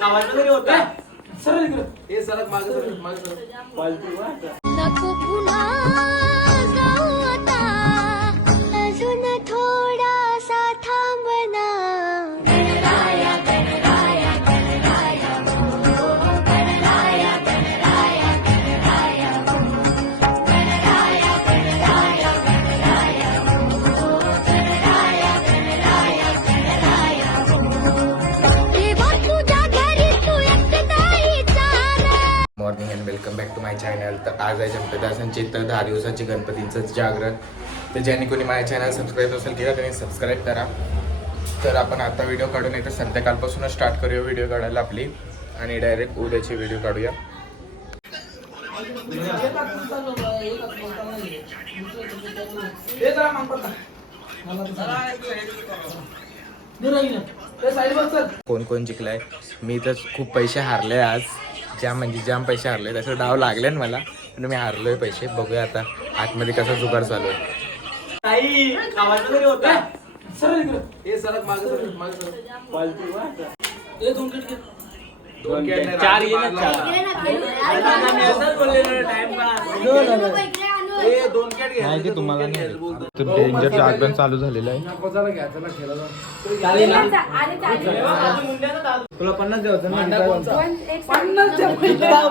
खावायचं तरी होता. सर इकडं हे सलग मागे फालतू वाट. नको पुन्हा जाऊ आता, अजून थोडासा थांबना. गणराया गणराया गणराया हो, गणराया गणराया गणराया हो, गणराया गणराया गणराया हो, गणराया गणराया गणराया हो. देवा तुझ्या घरी तू एकटाईचा ना. Morning and welcome back to my channel. तर आज आहे चंपदासांची तर 10 दिवसांची गणपतींचं जागरण. तर ज्यांनी कोणी माझ्या चॅनल सबस्क्राईब असेल केला त्यांनी सबस्क्राईब करा. तर आपण आता व्हिडिओ काढून येतो संध्याकाळपासूनच स्टार्ट करूया व्हिडिओ काढायला आपली आणि डायरेक्ट उद्याची व्हिडिओ काढूया. कोण कोण जिंकलाय? मी तर खूप पैसे हारले आज, जाम म्हणजे जाम पैसे हारले. तसं डाव लागले ना मला, पण मी हारलोय पैसे. बघूया आता आतमध्ये कसा जुगार चालू आहे. काही खावायचं तरी होता. सर इकडं हे सलग मागे फालतू वाट. हे दोन कट घे. चार गेले दोन कॅट घ्या. नाही ते तुम्हाला नाही. तर डेंजर जागरण चालू झालेलं आहे. तुला 50 द्यायचं ना.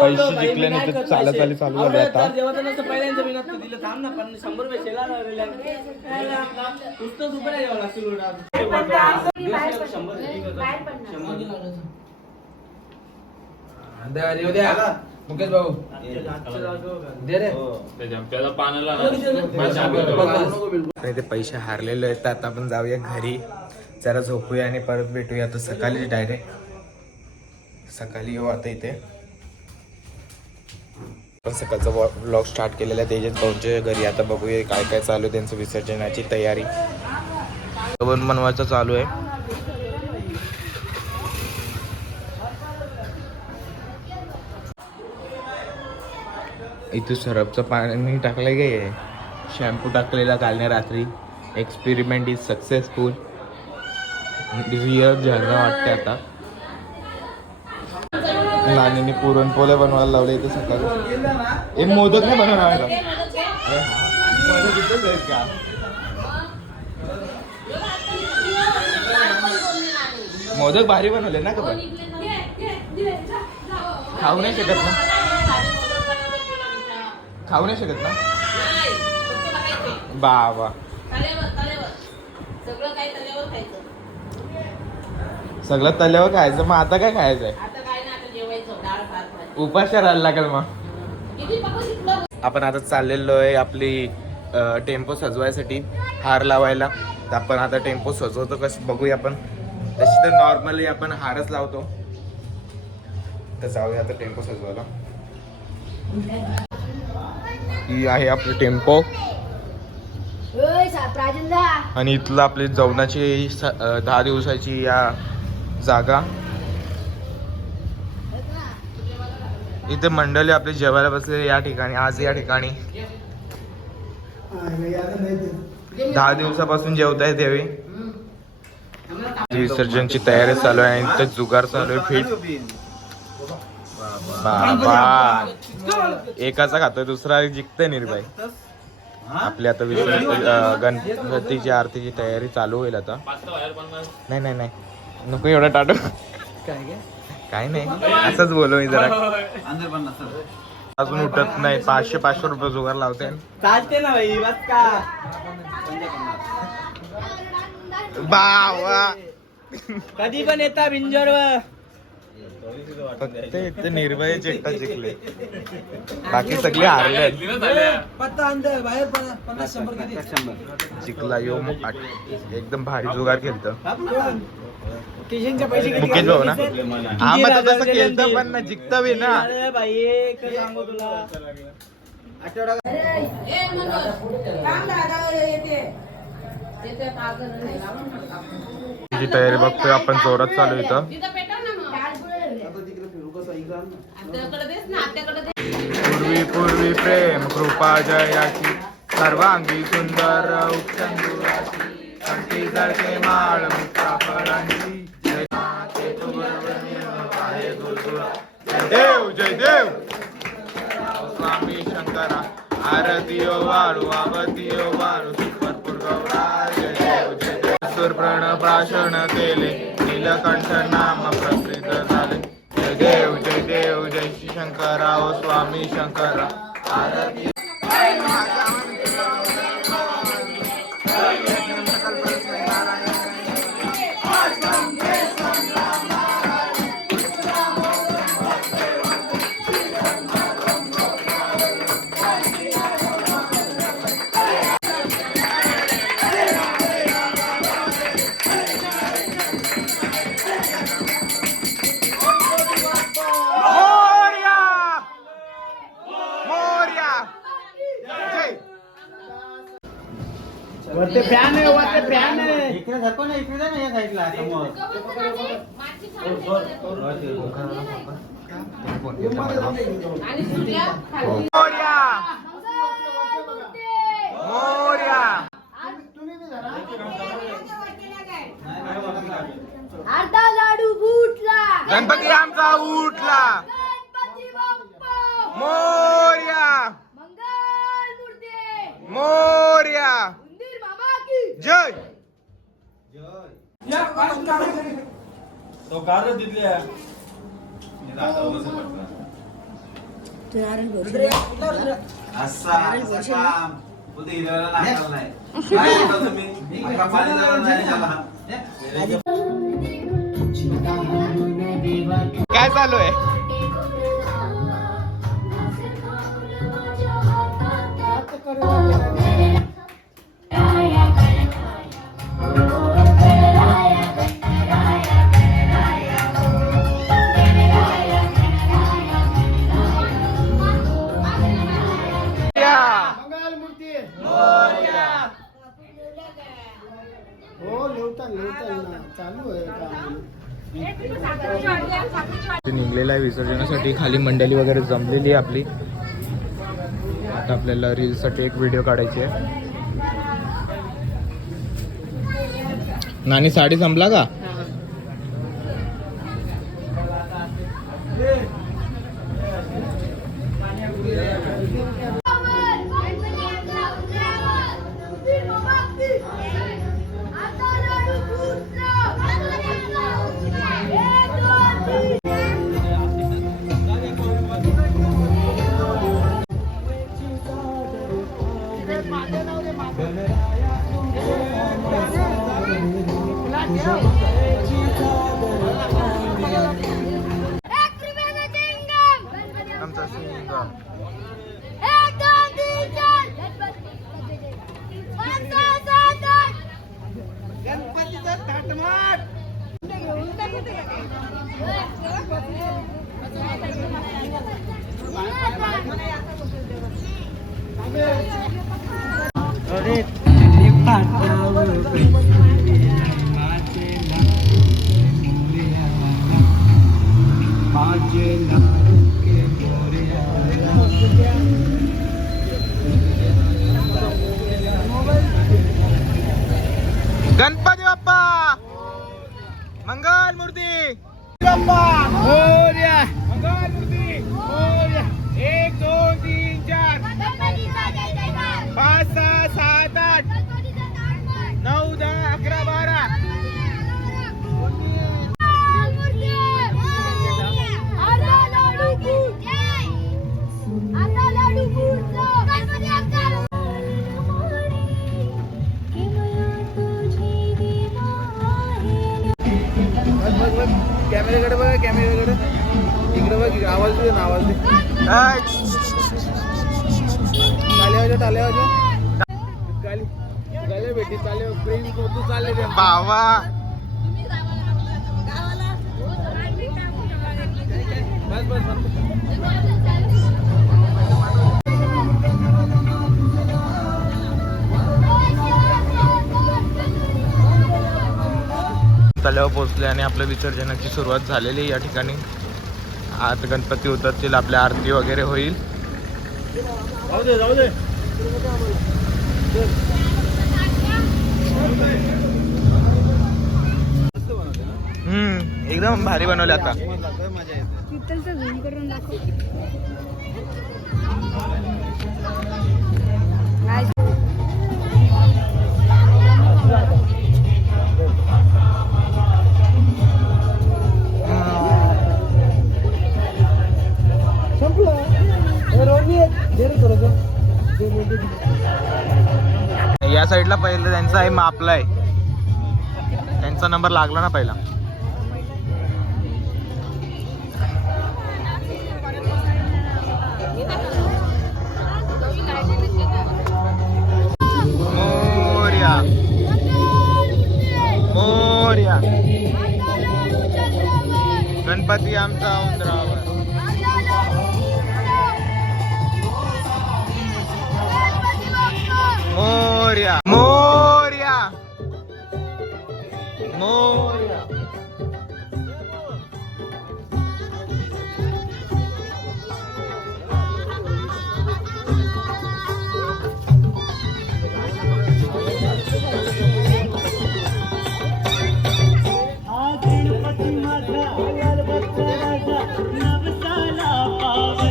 पैसे जिंकले नाही तर चालत चालू झाले आता. पहिल्यांदा मी नसतं दिलं. थांब ना, 100 रुपये शेला पुस्तक रुपये द्यावं लागतील. मुकेश भाऊ दे रे. आणि ते पैसे हारलेले आहेत. तर आता आपण जाऊया घरी, जरा झोपूया आणि परत भेटूया आता सकाळी. डायरेक्ट सकाळी येऊ आता इथे. पण सकाळचा व्लॉग स्टार्ट केलेला आहे तेजस भाऊंच्या घरी. आता बघूया काय काय चालू आहे त्यांचं विसर्जनाची तयारी. जेवण बनवायचं चालू आहे. इथे सरपचं पाणी टाकलं काय, शॅम्पू टाकलेला कालने रात्री. Experiment is successful. रिअल झरणं वाटते आता. नानीने पुरणपोळ्या बनवायला लावले इथे सकाळी. एक मोदक नाही बनवणार का? मोदक भारी बनवले ना का? पण खाऊ नाही शकत ना, खाऊ नाही शकत ना बाबा. सगळं तल्यावर खायचं. मग आता काय खायचंय? उपास राहायला लागेल मग. आपण आता चाललेलो आहे आपली टेम्पो सजवायसाठी, हार लावायला. तर आपण आता टेम्पो सजवतो कसं बघूया आपण. तशी तर नॉर्मली आपण हारच लावतो. तर जाऊया आता टेम्पो सजवायला. ही आहे आपली टेम्पो आणि इथलं आपली जेवणाची 10 दिवसाची या जागा. इथे मंडळी आपली जेवायला बसले या ठिकाणी. आज या ठिकाणी 10 दिवसापासून जेवत आहे देवी. विसर्जनची तयारी चालू आहे आणि इथे जुगार चालू आहे. फिट बाबा, एकाचा खातोय दुसरा जिंकतोय निर्भय. आपली आता गणपतीची आरतीची तयारी चालू होईल आता. नाही नाही नाही नको एवढा टाटो. काय नाही असंच बोलू मी जरा. अजून उठत नाही. 500 रुपये जुगार लावते. चालते ना भाई, बस का बावा. कधी पण येता बिंजोरवर. फक्त इथे निर्भय एकटा जिंकले, बाकी सगळे हारले. जिंकला यो एकदम भारी जुगार खेळतो मुकेश भाऊ ना. हा मग तो तसं खेळतं पण ना जिंकता बी ना. सांगू तुला तयारी बघतोय आपण. जोरात चालू इथं. पूर्वी पूर्वी प्रेम कृपा जयाची, सर्वांगी सुंदर उपचंदुराची, कंठी जळके माळ मुक्ता फळांची. जय गुरुदेव जय देव जय देव स्वामी शंकरा आरतीयो वाळू आवतीयो वाळू भरपूर गौरा जय देव जय देव सुर प्रणप्राशन केले नीलकंठ नाम प्रसिद्ध झाले जय देव जय श्री शंकरा ओ स्वामी शंकरा आरती वरते फॅन आहे वरते फॅन आहे इकडे धको ना इकडे ना या साईडला समोर अर्धा लाडू फुटला गणपती आमचा उठला गणपती बाप्पा मोरया मंगल मूर्ती मोरया उंदीर मामा की जय या पासून काढायचं. तो कार दिले काय चालू आहे निघलेला आहे विसर्जनासाठी खाली मंडळी वगैरे जमलेली आहे आपली आता आपल्याला रील्स साठी एक व्हिडिओ काढायची आहे नानी साडी संपला का आमचा सिंग गणपतीचा थाटमाट गणपती बाप्पा मंगल मूर्ती बाप्पा मोरया मंगल मूर्ती मोरया 1 2 3 4 5 6 7 8 9 10 11 12 कॅमेऱ्याकडे बघा कॅमेऱ्याकडे इकडे बघ आवाज दे ना आवाज दे टाले वाजव गाली गाले बेटी चाले प्रेम तू चालले ते बावा बस बस तलाव पोहोचले आणि आपल्या विसर्जनाची सुरुवात झालेली या ठिकाणी आता गणपती उतरतील आपल्या आरती वगैरे होईल जाऊ दे जाऊ दे एकदम भारी बनवले आता. मजा येते. या साईडला पहिलं त्यांचा आहे मापला आहे. त्यांचा नंबर लागला ना पहिला. मोरया मोरया गणपती आमचा उंदरावर. मोरया मोरया मोरया.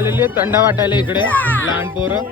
आलेली आहे थंडा वाटायला इकडे लहान पोरं.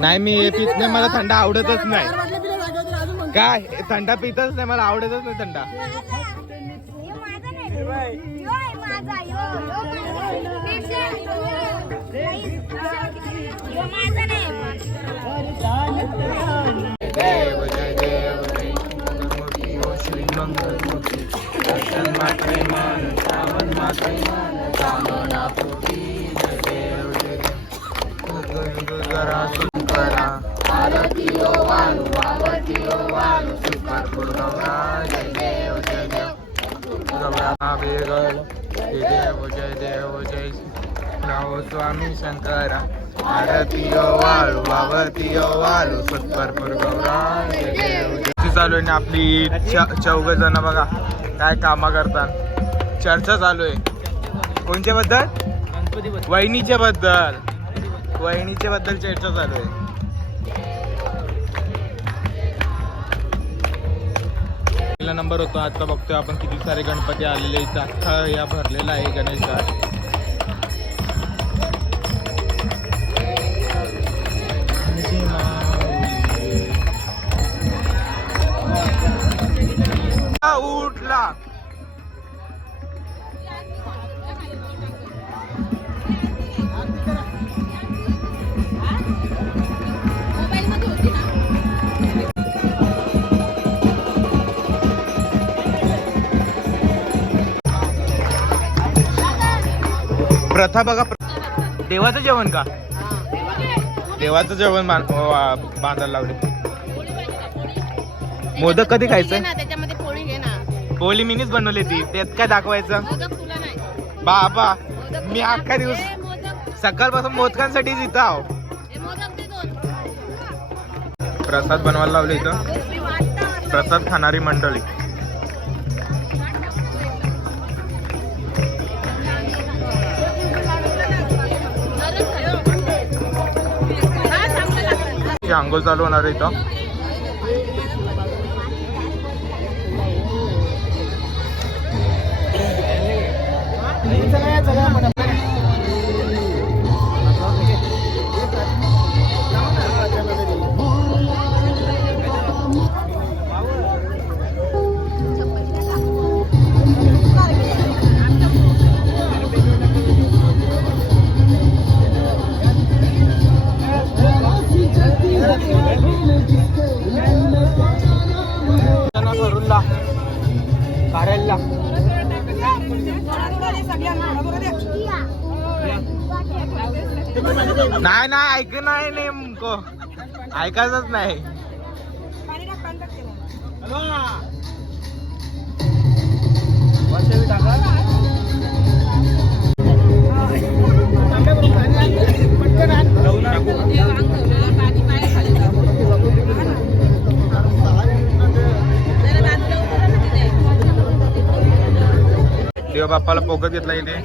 नाही मी हे पित नाही, मला थंडा आवडतच नाही. काय थंडा पितच नाही, मला आवडतच नाही थंडा. देव जय देव जय मूर्ती हो श्री मंगलमूर्ती. दर्शन मात्रे मान श्रावण मात्रे मान कामना पूर्ती. जय देव जय देव जरा सुंदरा आरती ओ वालू आरती ओ वालू सुपर गौरा. जय देव गौरा बेगल. जय देव जय राव स्वामी शंकरा. आरती ओ वालू आरती ओ वालू सुपर गौरा. जय देव. चालू आहे ना आपली चौघ जण बघा काय कामा करतात. चर्चा चालू आहे कोणत्या बद्दल? वहिनीच्या बद्दल. वहिनीच्या बद्दल चर्चा चालू आहे. पहिला नंबर होता. आता बघतोय आपण किती सारे गणपती आलेले इथं. अख्खा या भरलेला आहे गणेश घाट. उठला प्रथा बघा. देवाचं जेवण का? देवाचं जेवण बांधायला लावले. मोदक कधी खायचं? त्याच्यामध्ये पोळी घे ना. पोळी मीनीच बनवली ती. त्यात काय दाखवायचं? बाबा मी अख्खा दिवस सकाळपासून मोदकांसाठीच इथं आहो. प्रसाद बनवायला लावले इथं. प्रसाद खाणारी मंडळी. अंघोळ चालू होणार आहे इथं. नाही नाही ऐक नाही नेमकं ऐकायचंच नाही. देव बाप्पाला पोकत घेतला इथे.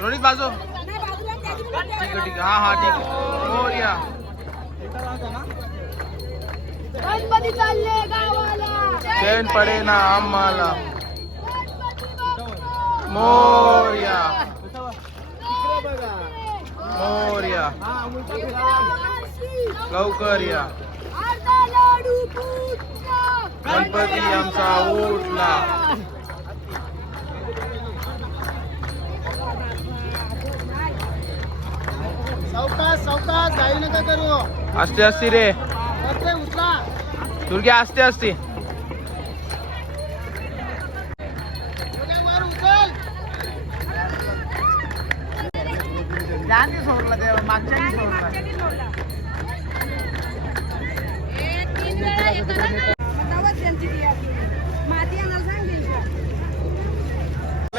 रोनित बाजू ठीक आहे ठीक आहे हा ठीक आहे मोरया गणपती चालले गावाला चैन पडे ना आम्हाला मोरया मोरया लवकर या गणपती आमचा उठला सावकाश घाई नका करू असते असते रे उचला तुर्की असते असते सोडला तेव्हा मागच्या सोडला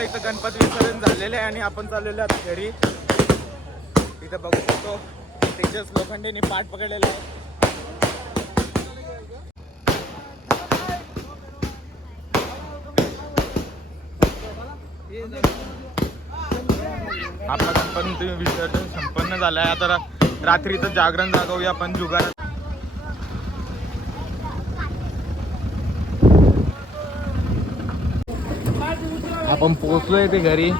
इथं गणपती विसर्जन झालेले आहे आणि आपण चाललेलो आता घरी. इथं बघू शकतो तेजस लोखंडेने पाठ पकडलेला आहे. आपला गणपती विसर्जन संपन्न झालं आहे. आता रात्रीचं जागरण जागवूया आपण जुगारात. आपण पोहोचलोय ते घरी.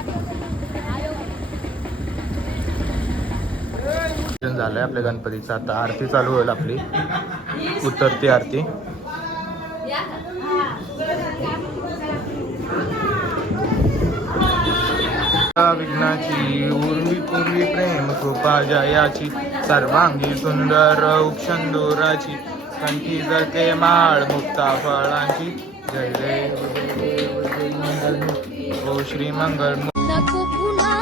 झालंय आपल्या गणपतीचं. आता आरती चालू होईल आपली उतरती आरती. विघ्नाची उर्वी पूर्वी प्रेम कृपा जयाची सर्वांगी सुंदर उक्षंदुराची कंठी जळके माळ मुक्ता फळांची जय देव ओ श्री मंगल. नको पुन्हा